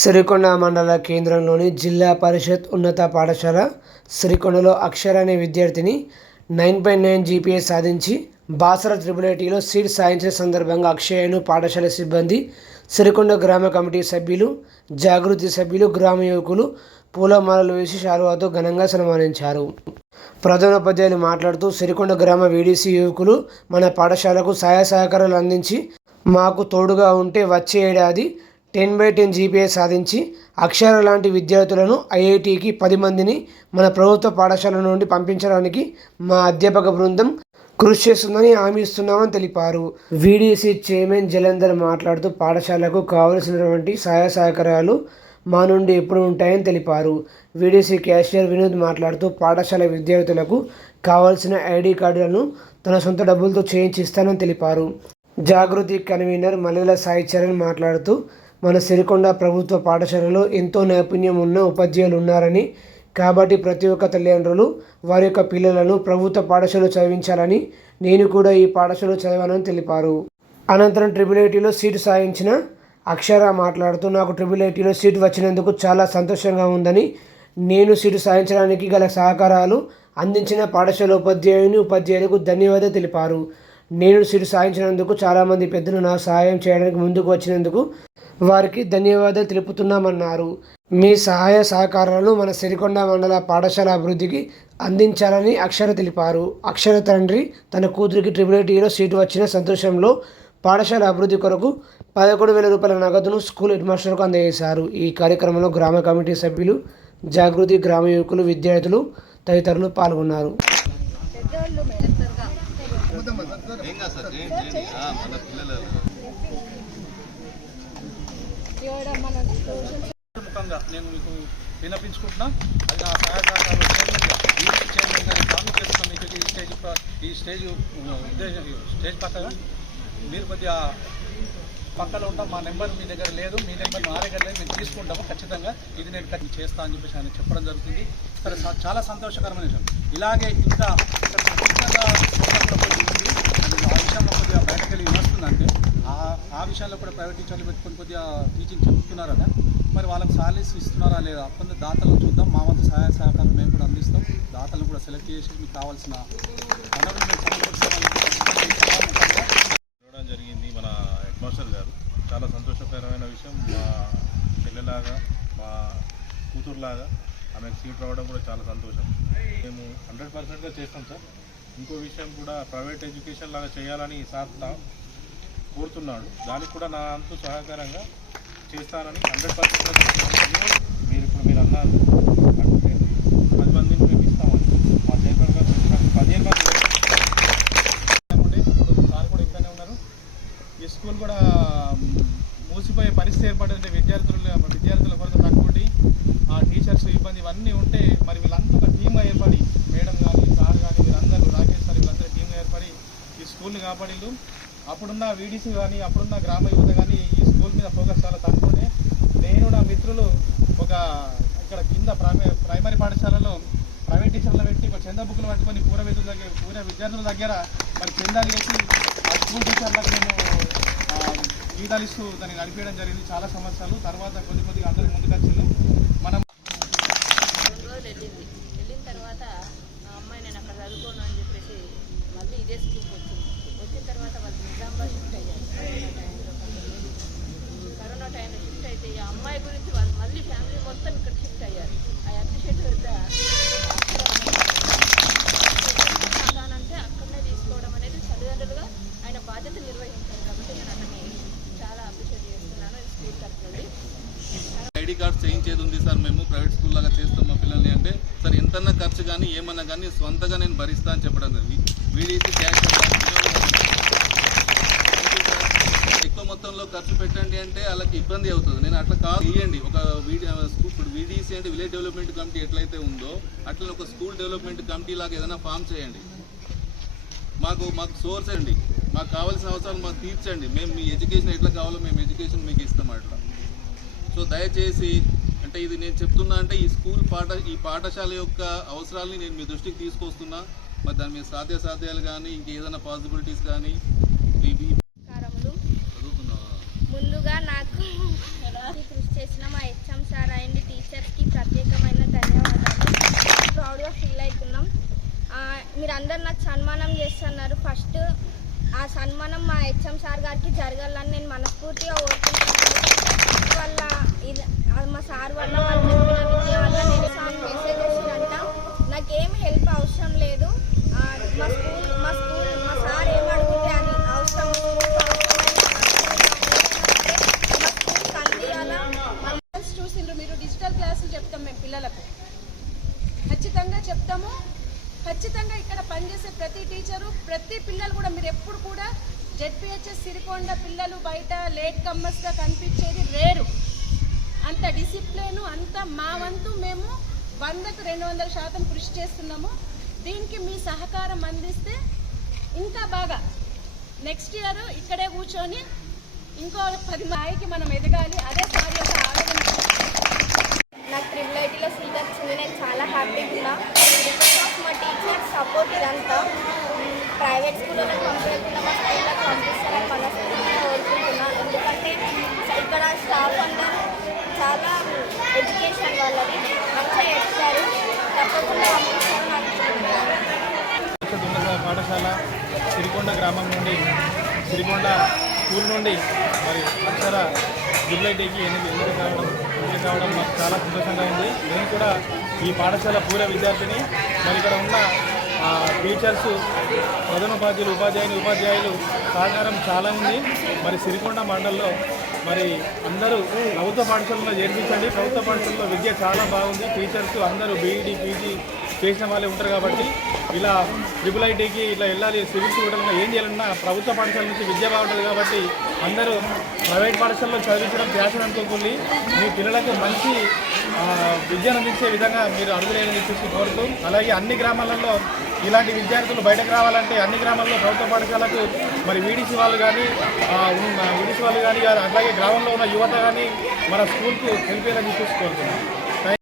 సిరికొండ మండల కేంద్రంలోని జిల్లా పరిషత్ ఉన్నత పాఠశాల సిరికొండలో అక్షర అనే విద్యార్థిని నైన్ పాయింట్ నైన్ జీపీఏ సాధించి బాసర త్రిబుల్ ఐటీలో సీట్ సాధించిన సందర్భంగా అక్షయను పాఠశాల సిబ్బంది సిరికొండ గ్రామ కమిటీ సభ్యులు జాగృతి సభ్యులు గ్రామ యువకులు పూలమాలలు వేసి శాలువాతో ఘనంగా సన్మానించారు. ప్రధానోపాధ్యాయులు మాట్లాడుతూ సిరికొండ గ్రామ వీడీసీ యువకులు మన పాఠశాలకు సహాయ సహకారాలు అందించి మాకు తోడుగా ఉంటే వచ్చే ఏడాది టెన్ బై టెన్ జీపీఏ సాధించి అక్షర లాంటి విద్యార్థులను ఐఐటికి పది మందిని మన ప్రభుత్వ పాఠశాల నుండి పంపించడానికి మా అధ్యాపక బృందం కృషి చేస్తుందని హామీ ఇస్తున్నామని తెలిపారు. వీడీసీ చైర్మన్ జలంధర్ మాట్లాడుతూ పాఠశాలకు కావలసినటువంటి సహాయ సహకారాలు మా నుండి ఎప్పుడు ఉంటాయని తెలిపారు. వీడీసీ క్యాషియర్ వినోద్ మాట్లాడుతూ పాఠశాల విద్యార్థులకు కావాల్సిన ఐడి కార్డులను తన సొంత డబ్బులతో చేయించి ఇస్తానని తెలిపారు. జాగృతి కన్వీనర్ మల్లెల సాయి చరణ్ మాట్లాడుతూ మన సిరికొండ ప్రభుత్వ పాఠశాలలో ఎంతో నైపుణ్యం ఉన్న ఉపాధ్యాయులు ఉన్నారని కాబట్టి ప్రతి ఒక్క తల్లిదండ్రులు వారి యొక్క పిల్లలను ప్రభుత్వ పాఠశాలలో చదివించాలని నేను కూడా ఈ పాఠశాలలో చదివానని తెలిపారు. అనంతరం ట్రిపుల్ ఐటీలో సీటు సాధించిన అక్షర మాట్లాడుతూ నాకు ట్రిపుల్ ఐటీలో సీటు వచ్చినందుకు చాలా సంతోషంగా ఉందని నేను సీటు సాధించడానికి గల సహకారాలు అందించిన పాఠశాల ఉపాధ్యాయుని ఉపాధ్యాయులకు ధన్యవాదాలు తెలిపారు. నేను సీటు సాధించినందుకు చాలామంది పెద్దలు నాకు సహాయం చేయడానికి ముందుకు వచ్చినందుకు వారికి ధన్యవాదాలు తెలుపుతున్నామన్నారు. మీ సహాయ సహకారాలను మన సిరికొండ మండల పాఠశాల అభివృద్ధికి అందించాలని అక్షర తెలిపారు. అక్షర తండ్రి తన కూతురికి ట్రిపుల్ ఐటీలో సీటు వచ్చిన సంతోషంలో పాఠశాల అభివృద్ధి కొరకు పదకొండు వేల రూపాయల నగదును స్కూల్ హెడ్ మాస్టర్కు అందజేశారు. ఈ కార్యక్రమంలో గ్రామ కమిటీ సభ్యులు జాగృతి గ్రామ యువకులు విద్యార్థులు తదితరులు పాల్గొన్నారు. మన ముఖంగా నేను మీకు విన్నపించుకుంటున్నా అది నా సహాయ చైర్మన్ గారిని ప్రామిస్ చేస్తున్నాం మీకు ఈ స్టేజ్ ఈ స్టేజ్ స్టేజ్ పక్కగా మీరు కొద్దిగా పక్కన ఉంటాం మా నెంబర్ మీ దగ్గర లేదు మీ నెంబర్ మా దగ్గర లేదు మేము తీసుకుంటాము ఖచ్చితంగా. ఇది నేను ఖచ్చితంగా చేస్తా అని చెప్పేసి ఆయన చెప్పడం జరుగుతుంది. సరే స- చాలా సంతోషకరమైన విషయం. ఇలాగే ఇంకా ఇక్కడ ఖచ్చితంగా ప్రోగ్రాంలో కొద్దిగా ఉంది. అది ఆ విషయంలో కొద్దిగా బయటకు వెళ్ళి వస్తుందంటే ఆ ఆ విషయాల్లో కూడా ప్రైవేట్ టీచర్లు పెట్టుకుని కొద్దిగా టీచింగ్ చెప్తున్నారట మరి వాళ్ళకి సాలరీస్ ఇస్తున్నారా లేదా? కొంత దాతలు చూద్దాం. మా వంతు సహాయ సహకారం మేము కూడా అందిస్తాం. దాతలను కూడా సెలెక్ట్ చేసి మీకు కావాల్సిన చూడడం జరిగింది మన హెడ్ మాస్టర్ గారు. చాలా సంతోషకరమైన విషయం. మా చెల్లెలాగా మా కూతురులాగా ఆమెకు సీట్ రావడం కూడా చాలా సంతోషం. మేము హండ్రెడ్ పర్సెంట్గా చేస్తాం సార్. ఇంకో విషయం కూడా ప్రైవేట్ ఎడ్యుకేషన్ లాగా చేయాలని సార్ కోరుతున్నాడు. దానికి కూడా నా అంతు సహకారంగా చేస్తానని హండ్రెడ్ పర్సెంట్ మీరు ఇప్పుడు మీరు అన్నారు అంటే పది మందిని మేము ఇస్తామని మా చైర్మన్ గారు పదిహేను మంది ఇప్పుడు సార్ కూడా ఇక్కడనే ఉన్నారు. ఈ స్కూల్ కూడా మూసిపోయే పరిస్థితి ఏర్పడింది. విద్యార్థులు విద్యార్థుల కొరకు తక్కువటి ఆ టీచర్స్ ఇబ్బంది ఇవన్నీ ఉంటే మరి వీళ్ళంతా ఒక టీమ్గా ఏర్పడి మేడం కానీ సార్ కానీ వీళ్ళందరూ రాకేష్ సార్ వీళ్ళందరూ టీమ్గా ఏర్పడి ఈ స్కూల్ని కాపాడిళ్ళు. అప్పుడున్న వీడీసీ కానీ అప్పుడున్న గ్రామ యువత కానీ ఈ స్కూల్ మీద ఫోకస్ చాలా తక్కువనే. నేను నా మిత్రులు ఒక ఇక్కడ కింద ప్రైమరీ ప్రైమరీ పాఠశాలలో ప్రైవేట్ టీచర్లు పెట్టి ఒక చంద బుక్లు పట్టుకొని పూర్వ విద్యుల దగ్గర పూర్వ విద్యార్థుల దగ్గర మరి చందాలు వేసి ఆ స్కూల్ టీచర్లకు మేము గీతాలు ఇస్తూ దాన్ని నడిపేయడం జరిగింది చాలా సంవత్సరాలు. తర్వాత కొద్ది కొద్దిగా అందరూ ముందుకు వచ్చింది మనం రెండు రోజులు వెళ్ళింది వెళ్ళిన తర్వాత ఆ అమ్మాయి నేను అక్కడ చదువుకోను అని చెప్పేసి మళ్ళీ ఇదే స్కూల్కి వచ్చింది వచ్చిన తర్వాత వాళ్ళు నిజామాబాద్ షిఫ్ట్ అయ్యారు కరోనా టైంలో కొంచెం లేడీస్ కరోనా టైంలో షిఫ్ట్ అయితే ఈ అమ్మాయి గురించి వాళ్ళు మళ్ళీ ఫ్యామిలీ మొత్తం ఇక్కడ షిఫ్ట్ అయ్యారు ఆ అప్రిషియేట్ వద్ద అంటే అక్కడనే తీసుకోవడం అనేది తల్లిదండ్రులుగా ఆయన బాధ్యత నిర్వహించారు కాబట్టి నేను అతన్ని చాలా అప్రిషియేట్ చేస్తున్నాను ఈ స్కూల్ తరఫు నుండి ఐడి కార్డ్స్ చేయించేది ఉంది సార్ మేము ప్రైవేట్ స్కూల్ లాగా చేస్తాం మా పిల్లల్ని అంటే. సార్ ఎంతన్నా ఖర్చు కానీ ఏమన్నా కానీ సొంతగా నేను భరిస్తా అని చెప్పడం జరిగింది వీడీసీ క్యాష్ ఎక్కువ మొత్తంలో ఖర్చు పెట్టండి అంటే వాళ్ళకి ఇబ్బంది అవుతుంది. నేను అట్లా కాదు. ఇవ్వండి ఒక ఇప్పుడు వీడీసీ అంటే విలేజ్ డెవలప్మెంట్ కమిటీ ఎట్లయితే ఉందో అట్లా ఒక స్కూల్ డెవలప్మెంట్ కమిటీ లాగా ఏదైనా ఫామ్ చేయండి. మాకు మాకు సోర్స్ అండి. మాకు కావాల్సిన అవసరాలు మాకు తీర్చండి. మేము మీ ఎడ్యుకేషన్ ఎట్లా కావాలో మేము ఎడ్యుకేషన్ మీకు ఇస్తాం అట్లా. సో దయచేసి అంటే ఇది నేను చెప్తున్నా అంటే ఈ స్కూల్ పాఠ ఈ పాఠశాల యొక్క అవసరాలని నేను మీ దృష్టికి తీసుకొస్తున్నా. మరి దాని మీద సాధ్యాసాధ్యాలు కానీ ఇంకేదైనా పాసిబిలిటీస్ కానీ ముందుగా నాకు కృషి చేసిన మా హెచ్ఎం సార్ అండ్ టీచర్స్కి ప్రత్యేకమైన ధన్యవాదాలు. ప్రౌడ్గా ఫీల్ అవుతున్నాం. మీరందరు నాకు సన్మానం చేస్తున్నారు. ఫస్ట్ ఆ సన్మానం మా హెచ్ఎం సార్ గారికి జరగాలని నేను మనస్ఫూర్తిగా కోరుకుంటున్నాను. వల్ల ఇది మా సార్ వల్ల వాళ్ళు చెప్పిన విద్య వల్ల నేను సార్ మెసేజ్ వచ్చిందంట. నాకేం హెల్ప్ అవసరం లేదు. మా స్కూల్ మా సార్ ఏం అడిగితే అది అవసరం మా స్కూల్ కందియాల మా క్లాస్ చూసిండ్రు మీరు డిజిటల్ క్లాసులు చెప్తాం మేము పిల్లలకు ఖచ్చితంగా చెప్తాము ఖచ్చితంగా ఇక్కడ పనిచేసే ప్రతి టీచరు ప్రతి పిల్లలు కూడా జెడ్పిహెచ్ఎస్ సిరికొండ పిల్లలు బయట లేట్ కమ్మర్స్గా కనిపించేది రేరు. అంత డిసిప్లిన్ అంత మా వంతు మేము వందకు రెండు వందల శాతం కృషి చేస్తున్నాము. దీనికి మీ సహకారం అందిస్తే ఇంకా బాగా. నెక్స్ట్ ఇయర్ ఇక్కడే కూర్చొని ఇంకో పది స్థాయికి మనం ఎదగాలి. అదే సార్ యొక్క ఆలోచన నాకు ట్రిపుల్ ఐటీలో సీట్ వచ్చింది. నేను చాలా హ్యాపీగా ఉన్నా. బికాస్ ఆఫ్ మా టీచర్ సపోర్ట్ ఇదంతా. ప్రైవేట్ స్కూల్లో పంపించకుండా మా స్కూల్లోకి పంపిస్తారని మనస్ఫూర్తిగా కోరుకుంటున్నాను ఎందుకంటే ఇక్కడ స్టాఫ్ అందరూ చాలా ఎడ్యుకేషన్ వాళ్ళని మంచిగా చెప్తారు తప్పకుండా పంపిస్తారని అనుకుంటున్నాను పాఠశాల సిరికొండ గ్రామం నుండి సిరికొండ స్కూల్ నుండి మరి అక్షర జూబ్లై డేకి ఎన్నిక ఎన్నిక కావడం ఎన్నిక కావడం మాకు చాలా సంతోషంగా ఉంది. నేను కూడా ఈ పాఠశాల పూర్వ విద్యార్థిని మరి ఇక్కడ ఉన్న టీచర్స్ ప్రథమోపాధ్యాయులు ఉపాధ్యాయులు ఉపాధ్యాయులు సహకారం చాలా ఉంది. మరి సిరికొండ మండలంలో మరి అందరూ ప్రభుత్వ పాఠశాలలో చేర్పించండి. ప్రభుత్వ పాఠశాలలో విద్య చాలా బాగుంది. టీచర్స్ అందరూ బీఈడి పీజీ చేసిన వాళ్ళే ఉంటారు కాబట్టి ఇలా ట్రిపుల్ ఐటీకి ఇట్లా వెళ్ళాలి. సివిల్స్ కూడా ఏం చేయాలన్నా ప్రభుత్వ పాఠశాల నుంచి విద్య బాగుంటుంది కాబట్టి అందరూ ప్రైవేట్ పాఠశాలలో చదివించడం ఫ్యాషన్ అనుకోకుండా మీ పిల్లలకు మంచి విద్యను అందించే విధంగా మీరు అడుగులేని చెప్పేసి కోరుతూ అలాగే అన్ని గ్రామాలలో ఇలాంటి విద్యార్థులు బయటకు రావాలంటే అన్ని గ్రామాల్లో ప్రభుత్వ పాఠశాలకు మరి వీడిసి వాళ్ళు కానీ వీడిసి వాళ్ళు కానీ అలాగే గ్రామంలో ఉన్న యువత కానీ మన స్కూల్కు తెలిపేయాలని చెప్పేసి